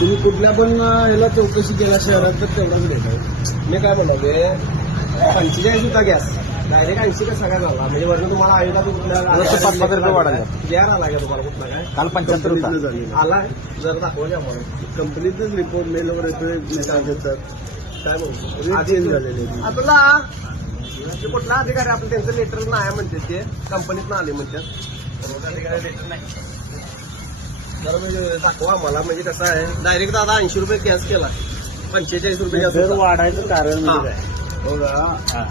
तुम्ही कुठल्या पण ह्याला चौकशी केल्या शहरात तर तेवढाच रेट आहे. मी काय म्हणाले 45 होता गॅस डायरेक्ट 80 कसा काय झाला म्हणजे वरून तुम्हाला आयुधात कुठल्या 5-5 रुपये वाढायला. गॅर आला का तुम्हाला कुठला काय काल 75 होता. झालेलं आलाय जर दाखवले आम्हाला कंपनीतच रिपोर्ट मेलवर येतोय मेसेज येतात. काय म्हणतो रेट चेंज झालेले आहेत. आपला जे कुठला अधिकारी आपलं त्यांचं लेटर नाही म्हणतात ते कंपनीत आले म्हणतात अधिकारी लेटर नाही तर म्हणजे दाखवा मला म्हणजे कसं आहे डायरेक्ट दादा 80 रुपये कॅश केला 45 रुपये गॅस दर होता. वाढायचं कारण हा. म्हणजे काय बघा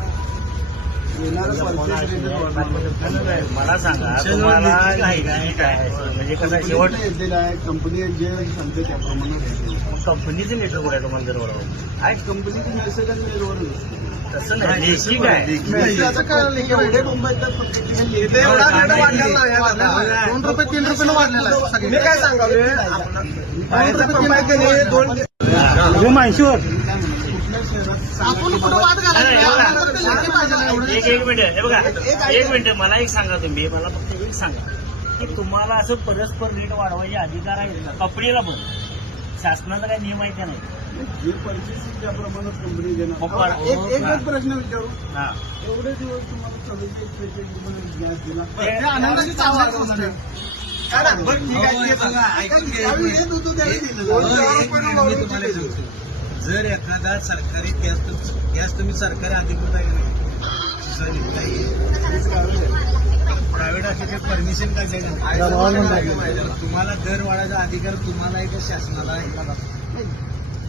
येणारं purchase rate वाढणार. मला सांगा तुम्हाला काय म्हणजे कसं शेवट येतील आहे कंपनी जे सांगते त्याप्रमाणे कंपनीचं लेटर कुठे तुम्हाला जर बरोबर आहे. कंपनीची मेसेज आणि मेलवर तसं नाही लेखी काय एवढे मुंबईत फक्त इथे एवढा रेट वाढलेला नाही आहे दादा. 2 रुपये 3 रुपये वाढलेला आहे. मी काय सांगावे बाहेरचा पंप आहे की नाही, दोन माहितीवर एक मिनिट हे बघा एक मिनिट मला एक सांगा तुम्ही मला फक्त एक सांगा की तुम्हाला असं परस्पर रेट वाढवायचे अधिकार आहेत का कंपनीला पण शासनाचा काही नियम आहे का नाही जे पर्चेसिंग ज्या प्रमाणात कंपनी देणार. मग एक प्रश्न विचारू हा एवढे दिवस तुम्हाला 44 रुपये गॅस दिला ते आनंदाची चांगलाच होणार आहे. काय ना, बरं ठीक आहे ते सांगा. त्यावेळी हे दूध द्यायला दिलं. दोन चार रुपये वाढवून दिले. जर एखादा सरकारी गॅस तुम्ही सरकारी अधिकृत आहे प्रायव्हेट असे परमिशन काय तुम्हाला दर वाढायचा अधिकार तुम्हाला आहे का शासनाला आहे का?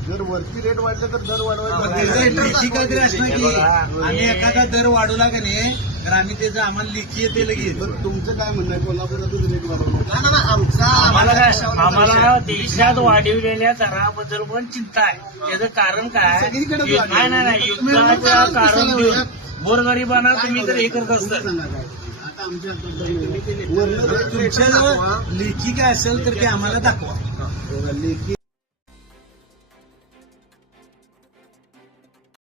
जर वरती रेट वाढले तर दर मग वाढवायचा. त्याचं लेखी काहीतरी असणार की आम्ही एखादा दर वाढवला का नाही तर आम्ही त्याचं आम्हाला लेखी येते लगेच. बरं, तुमचं काय म्हणणं आहे कोल्हापुरातच रेट वाढवणार? आम्हाला काय आम्हाला देशात वाढवलेल्या दराबद्दल पण चिंता आहे त्याचं कारण काय सगळीकडेच युद्ध- वाढलंय. नाही युद्धाचं कारण देऊन गोरगरिबांना तुम्ही जर हे करत असतात आता आमच्या वरनं तुमच्या लेखी काय असेल तर ते आम्हाला दाखवा. लेखी